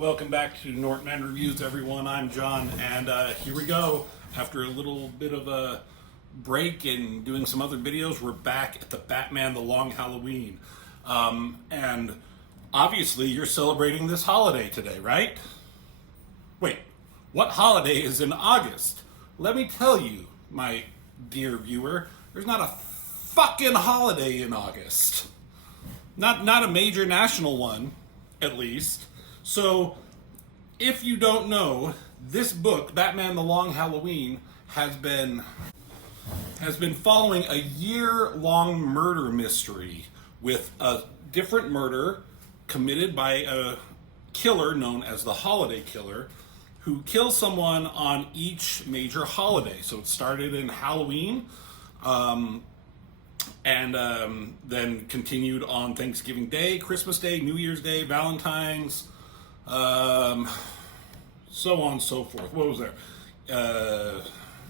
Welcome back to Norton Man Reviews, everyone. I'm John, and here we go. After a little bit of a break and doing some other videos, we're back at the Batman The Long Halloween. And obviously, you're celebrating this holiday today, right? Wait, what holiday is in August? Let me tell you, my dear viewer, there's not a fucking holiday in August. Not a major national one, at least. So, if you don't know, this book, Batman The Long Halloween, has been following a year-long murder mystery with a different murder committed by a killer known as the Holiday Killer, who kills someone on each major holiday. So it started in Halloween, and then continued on Thanksgiving Day, Christmas Day, New Year's Day, Valentine's, so on and so forth. What was there?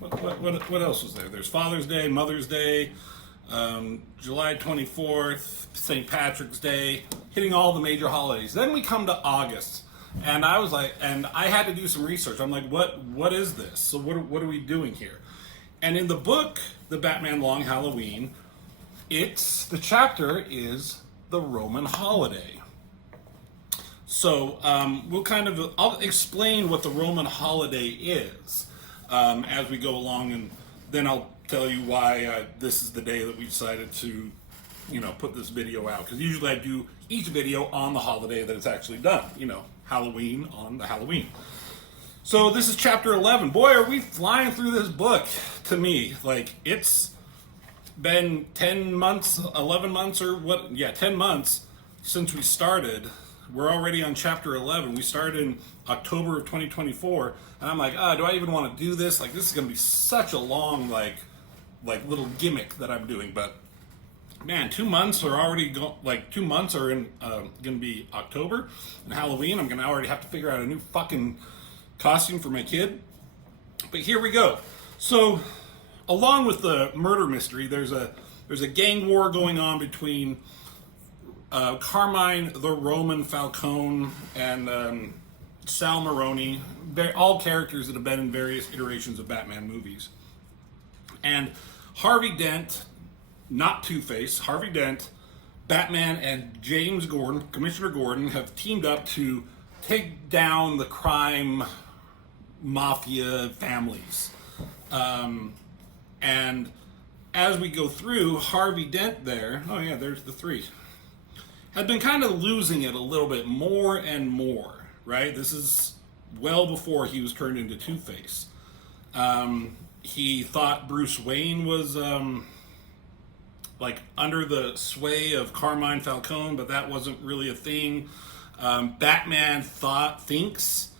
What else was there? There's Father's Day, Mother's Day, July 24th, St. Patrick's Day, hitting all the major holidays. Then we come to August, and I was like, and I had to do some research. I'm like, what is this? So what are we doing here? And in the book, The Batman Long Halloween, the chapter is the Roman holiday. So I'll explain what the Roman holiday is as we go along, and then I'll tell you why this is the day that we decided to, put this video out. Because usually I do each video on the holiday that it's actually done. Halloween on the Halloween. So this is chapter 11. Boy, are we flying through this book. To me, it's been 10 months, 11 months, or what? Yeah, 10 months since we started. We're already on chapter 11. We started in October of 2024, and I'm like, do I even want to do this? This is going to be such a long, little gimmick that I'm doing. But man, 2 months are already 2 months are in going to be October and Halloween. I'm going to already have to figure out a new fucking costume for my kid. But here we go. So, along with the murder mystery, there's a gang war going on between Carmine the Roman Falcone and Sal Maroni, all characters that have been in various iterations of Batman movies. And Harvey Dent, not Two-Face, Harvey Dent, Batman, and James Gordon, Commissioner Gordon, have teamed up to take down the crime mafia families. And as we go through, Harvey Dent there's the three, had been kind of losing it a little bit more and more, right? This is well before he was turned into Two-Face. He thought Bruce Wayne was under the sway of Carmine Falcone, but that wasn't really a thing. Batman thinks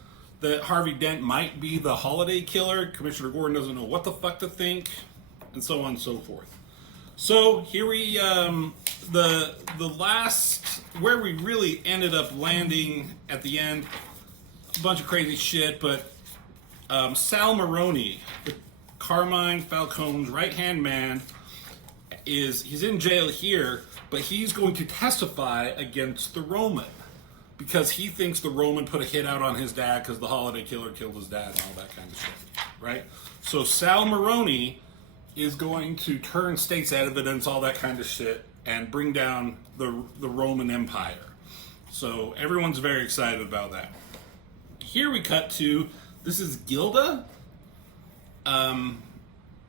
that Harvey Dent might be the Holiday Killer. Commissioner Gordon doesn't know what the fuck to think, and so on and so forth. So here we, the last, where we really ended up landing at the end, a bunch of crazy shit, but Sal Maroni, the Carmine Falcone's right-hand man, he's in jail here, but he's going to testify against the Roman, because he thinks the Roman put a hit out on his dad because the Holiday Killer killed his dad and all that kind of shit, right? So Sal Maroni is going to turn state's evidence, all that kind of shit, and bring down the Roman Empire. So everyone's very excited about that. Here we cut to, this is Gilda.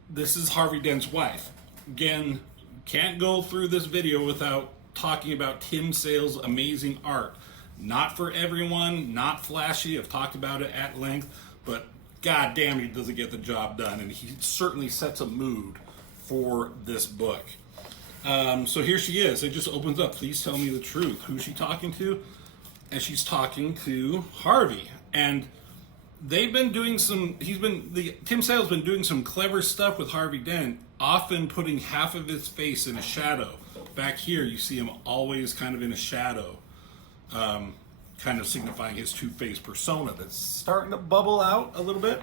This is Harvey Dent's wife. Again, can't go through this video without talking about Tim Sale's amazing art. Not for everyone, not flashy, I've talked about it at length, but god damn, he doesn't get the job done, and he certainly sets a mood for this book. So here she is. It just opens up. Please tell me the truth. Who's she talking to? And she's talking to Harvey. And they've been doing Tim Sale's been doing some clever stuff with Harvey Dent, often putting half of his face in a shadow. Back here, you see him always kind of in a shadow, kind of signifying his Two-Face persona that's starting to bubble out a little bit.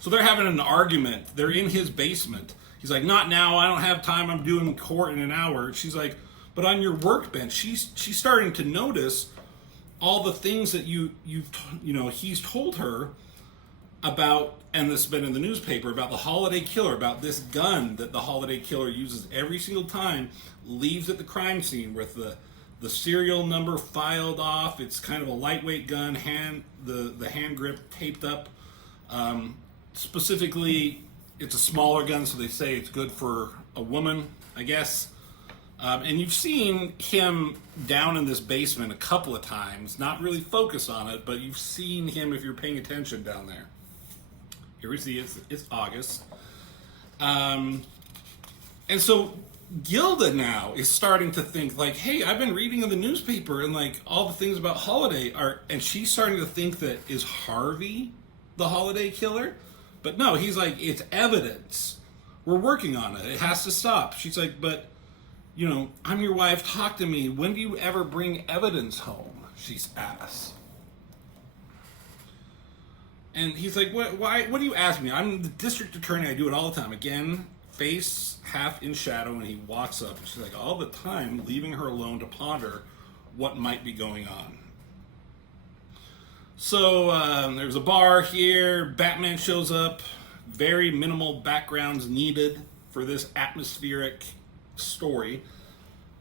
So they're having an argument. They're in his basement. He's like, not now, I don't have time, I'm doing court in an hour. She's like, but on your workbench, she's starting to notice all the things that he's told her about, and this has been in the newspaper, about the holiday killer, about this gun that the holiday killer uses every single time, leaves at the crime scene with the serial number filed off. It's kind of a lightweight gun, the hand grip taped up. Specifically, it's a smaller gun, so they say it's good for a woman, I guess. And you've seen him down in this basement a couple of times, not really focused on it, but you've seen him if you're paying attention down there. Here we see it's August. And so Gilda now is starting to think like, hey, I've been reading in the newspaper and like all the things about Holiday and she's starting to think that is Harvey the holiday killer? But no, he's like, it's evidence. We're working on it. It has to stop. She's like, but, I'm your wife. Talk to me. When do you ever bring evidence home? She asks. And he's like, what do you ask me? I'm the district attorney. I do it all the time. Again, face half in shadow, and he walks up. And she's like, all the time, leaving her alone to ponder what might be going on. So there's a bar here. Batman shows up. Very minimal backgrounds needed for this atmospheric story.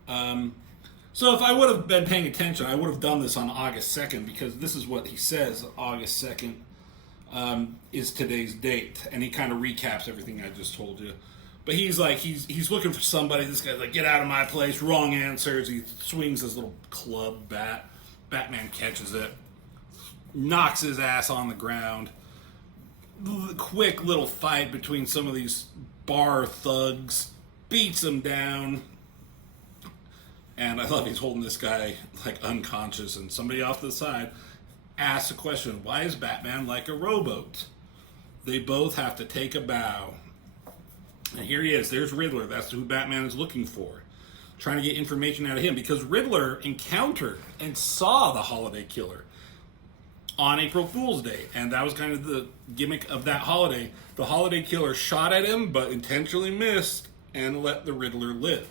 So if I would have been paying attention, I would have done this on August 2nd, because this is what he says. August 2nd is today's date. And he kind of recaps everything I just told you. But he's like, he's looking for somebody. This guy's like, get out of my place. Wrong answers. He swings his little club bat. Batman catches it. Knocks his ass on the ground. Quick little fight between some of these bar thugs. Beats him down. And I love he's holding this guy like unconscious, and somebody off to the side asks a question. Why is Batman like a rowboat? They both have to take a bow. And here he is. There's Riddler. That's who Batman is looking for. Trying to get information out of him, because Riddler encountered and saw the holiday killer on April Fool's Day, and that was kind of the gimmick of that holiday. The holiday killer shot at him, but intentionally missed, and let the Riddler live.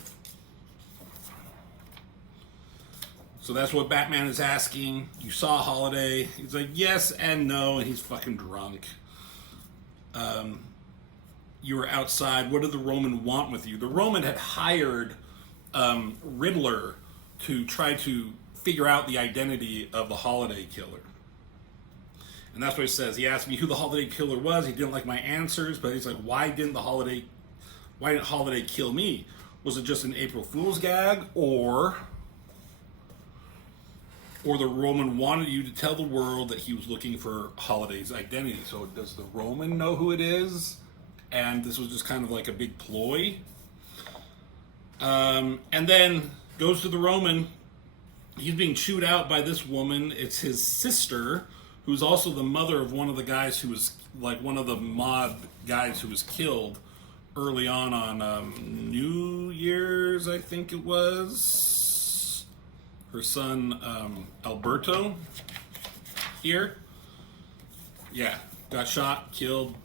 So that's what Batman is asking. You saw Holiday. He's like, yes and no, and he's fucking drunk. You were outside. What did the Roman want with you? The Roman had hired Riddler to try to figure out the identity of the holiday killer. And that's what he says. He asked me who the holiday killer was. He didn't like my answers, but he's like, why didn't Holiday kill me? Was it just an April Fool's gag, or the Roman wanted you to tell the world that he was looking for Holiday's identity? So does the Roman know who it is? And this was just kind of like a big ploy. And then goes to the Roman. He's being chewed out by this woman. It's his sister, who's also the mother of one of the guys who was, like, one of the mob guys who was killed early on New Year's, I think it was. Her son, Alberto, here. Yeah, got shot, killed,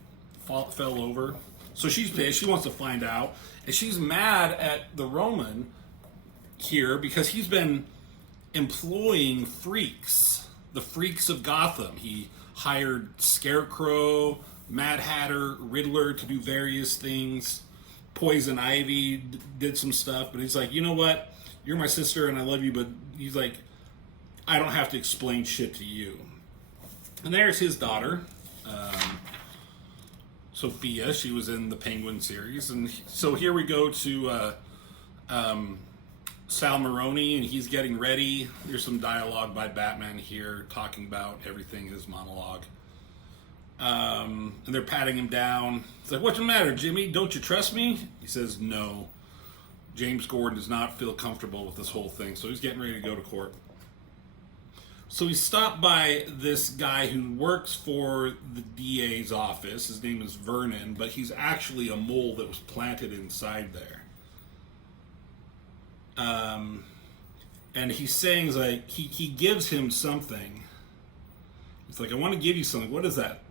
fell over. So she's pissed. She wants to find out. And she's mad at the Roman here because he's been employing freaks. The freaks of Gotham. He hired Scarecrow, Mad Hatter, Riddler to do various things. Poison Ivy did some stuff, but he's like, you know what? You're my sister and I love you, but he's like, I don't have to explain shit to you. And there's his daughter, Sophia. She was in the Penguin series. And so here we go to Sal Maroni, and he's getting ready. There's some dialogue by Batman here talking about everything in his monologue. And they're patting him down. It's like, what's the matter, Jimmy? Don't you trust me? He says no. James Gordon does not feel comfortable with this whole thing, so he's getting ready to go to court. So he's stopped by this guy who works for the DA's office. His name is Vernon, but he's actually a mole that was planted inside there. And he's saying, like, he gives him something. It's like, I want to give you something. What is that?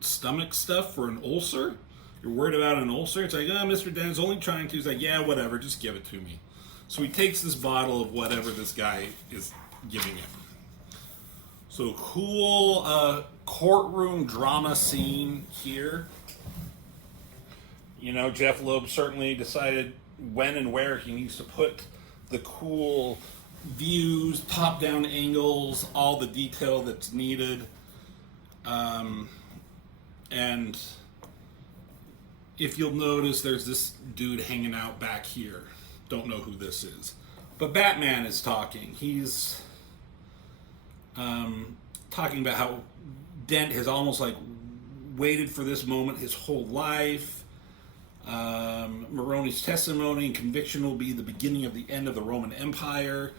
Stomach stuff for an ulcer? You're worried about an ulcer? It's like, Mr. Den's only trying to. He's like, yeah, whatever, just give it to me. So he takes this bottle of whatever this guy is giving him. So cool courtroom drama scene here. You know, Jeff Loeb certainly decided when and where he needs to put the cool views, top-down angles, all the detail that's needed. And if you'll notice, there's this dude hanging out back here. Don't know who this is. But Batman is talking. He's talking about how Dent has almost like waited for this moment his whole life. Maroni's testimony and conviction will be the beginning of the end of the Roman Empire.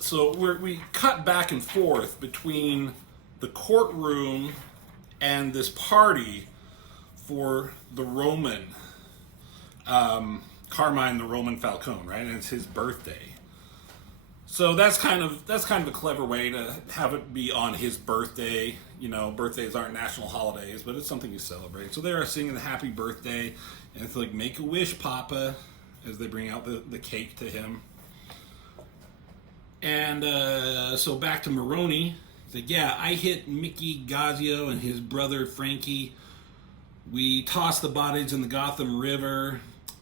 So we cut back and forth between the courtroom and this party for the Roman, Carmine the Roman Falcone, right? And it's his birthday. So that's kind of a clever way to have it be on his birthday. You know, birthdays aren't national holidays, but it's something you celebrate. So they are singing the happy birthday, and it's like, make a wish, Papa, as they bring out the cake to him. And so back to Maroni. He's like, yeah, I hit Mickey Gazio and his brother Frankie. We tossed the bodies in the Gotham River.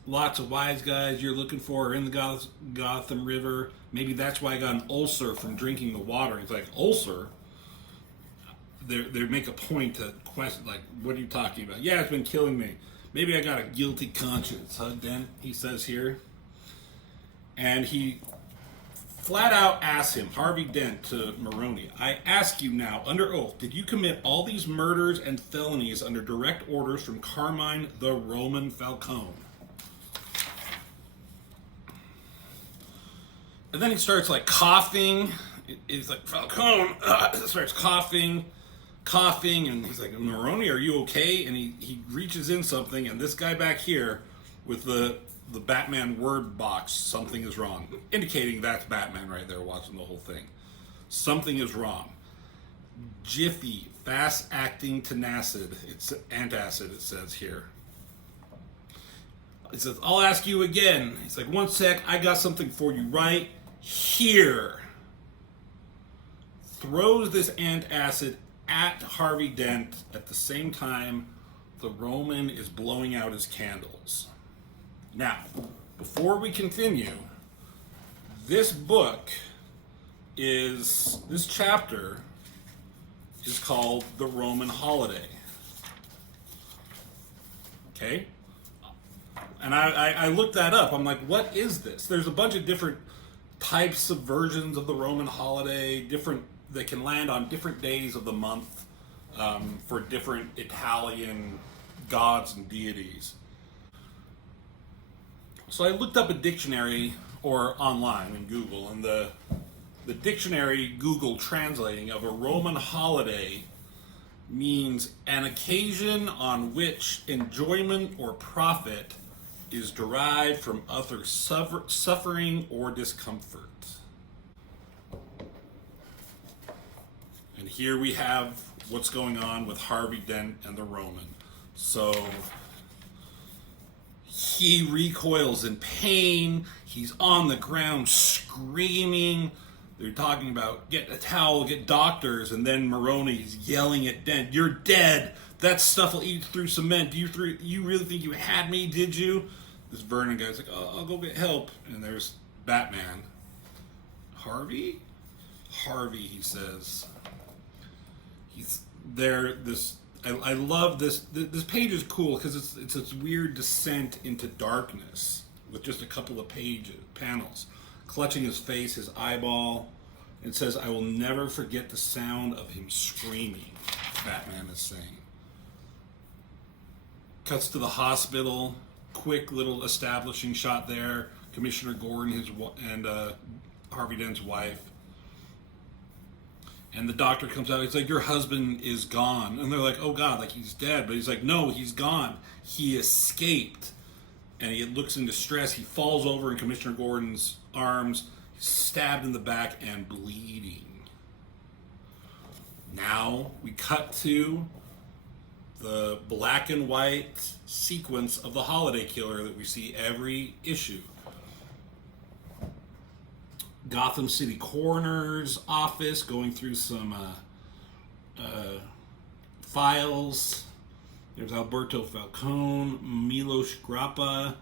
Lots of wise guys you're looking for are in the Gotham River. Maybe that's why I got an ulcer from drinking the water. He's like, ulcer? They make a point to question, like, what are you talking about? Yeah, it's been killing me. Maybe I got a guilty conscience, huh, Dent? He says here. And he flat out asks him, Harvey Dent, to Maroni, I ask you now, under oath, did you commit all these murders and felonies under direct orders from Carmine the Roman Falcone? And then he starts like coughing. He's like, Falcone, starts coughing, and he's like, Maroni, are you okay? And he reaches in something, and this guy back here with the Batman word box, something is wrong, indicating that's Batman right there watching the whole thing. Something is wrong. Jiffy, fast-acting tenacid. It's antacid, it says here. He says, I'll ask you again. He's like, one sec, I got something for you right here. Throws this antacid at Harvey Dent at the same time the Roman is blowing out his candles. Now, before we continue, this chapter is called The Roman Holiday. Okay? And I looked that up. I'm like, what is this? There's a bunch of different types of versions of the Roman holiday, that can land on different days of the month for different Italian gods and deities. So I looked up a dictionary or online in Google, and the dictionary Google translating of a Roman holiday means an occasion on which enjoyment or profit is derived from other suffering or discomfort. And here we have what's going on with Harvey Dent and the Roman. So he recoils in pain. He's on the ground screaming. They're talking about get a towel, get doctors, and then Maroni's yelling at Dent, "You're dead. That stuff will eat through cement. You really think you had me, did you?" This Vernon guy's like, "Oh, I'll go get help." And there's Batman. Harvey, he says. He's there. I love this. This page is cool because it's this weird descent into darkness with just a couple of panels. Clutching his face, his eyeball. It says, "I will never forget the sound of him screaming," Batman is saying. Cuts to the hospital. Quick little establishing shot there. Commissioner Gordon and Harvey Dent's wife. And the doctor comes out. He's like, "Your husband is gone." And they're like, "Oh God, like he's dead." But he's like, "No, he's gone. He escaped." And he looks in distress. He falls over in Commissioner Gordon's arms. He's stabbed in the back and bleeding. Now we cut to the black and white sequence of the holiday killer that we see every issue. Gotham City Coroner's office, going through some files. There's Alberto Falcone, Milos Grappa,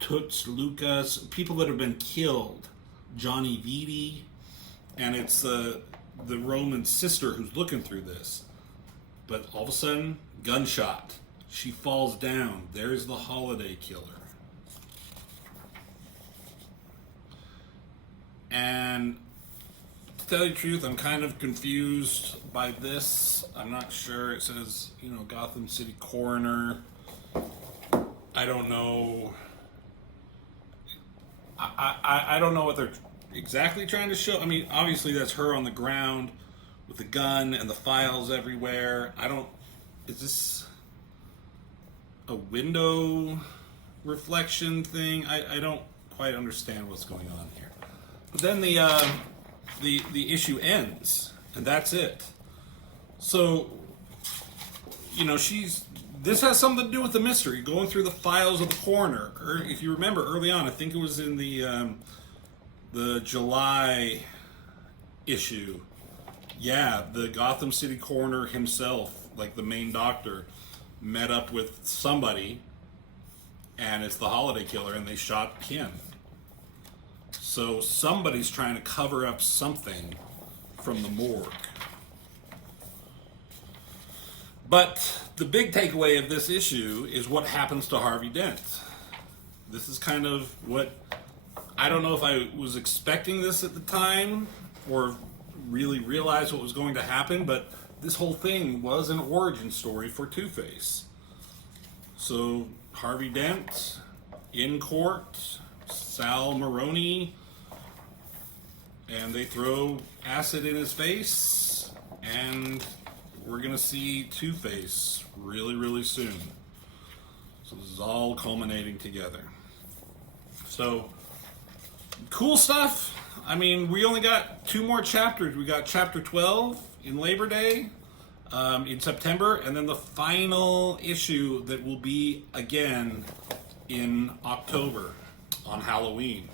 Toots Lucas, people that have been killed, Johnny Vitti, and it's the Roman's sister who's looking through this. But all of a sudden, gunshot. She falls down. There's the holiday killer. And to tell you the truth, I'm kind of confused by this. I'm not sure. It says, Gotham City Coroner. I don't know. I don't know what they're exactly trying to show. I mean, obviously that's her on the ground with the gun and the files everywhere. Is this a window reflection thing? I don't quite understand what's going on here. But then the issue ends, and that's it. So, this has something to do with the mystery, going through the files of the coroner. Or if you remember early on, I think it was in the July issue. Yeah, the Gotham City coroner himself, like the main doctor, met up with somebody, and it's the holiday killer, and they shot Ken. So somebody's trying to cover up something from the morgue. But the big takeaway of this issue is what happens to Harvey Dent. This is kind of what, I don't know if I was expecting this at the time or really realized what was going to happen, but this whole thing was an origin story for Two-Face. So Harvey Dent in court, Sal Maroni, and they throw acid in his face, and we're going to see Two-Face really, really soon. So this is all culminating together. So, cool stuff. I mean, we only got 2 more chapters. We got chapter 12 in Labor Day in September, and then the final issue that will be again in October on Halloween,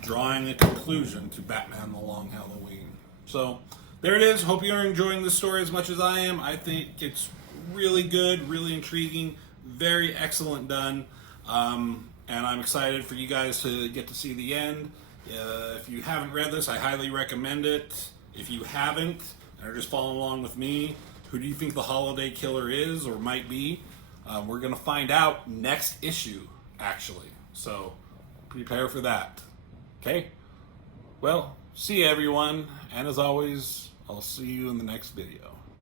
drawing a conclusion to Batman the Long Halloween. So there it is. Hope you're enjoying this story as much as I am. I think it's really good, really intriguing, very excellent done. And I'm excited for you guys to get to see the end. If you haven't read this, I highly recommend it. If you haven't, and are just following along with me, who do you think the holiday killer is or might be? We're going to find out next issue, actually. So prepare for that. Okay? Well, see you everyone. And as always, I'll see you in the next video.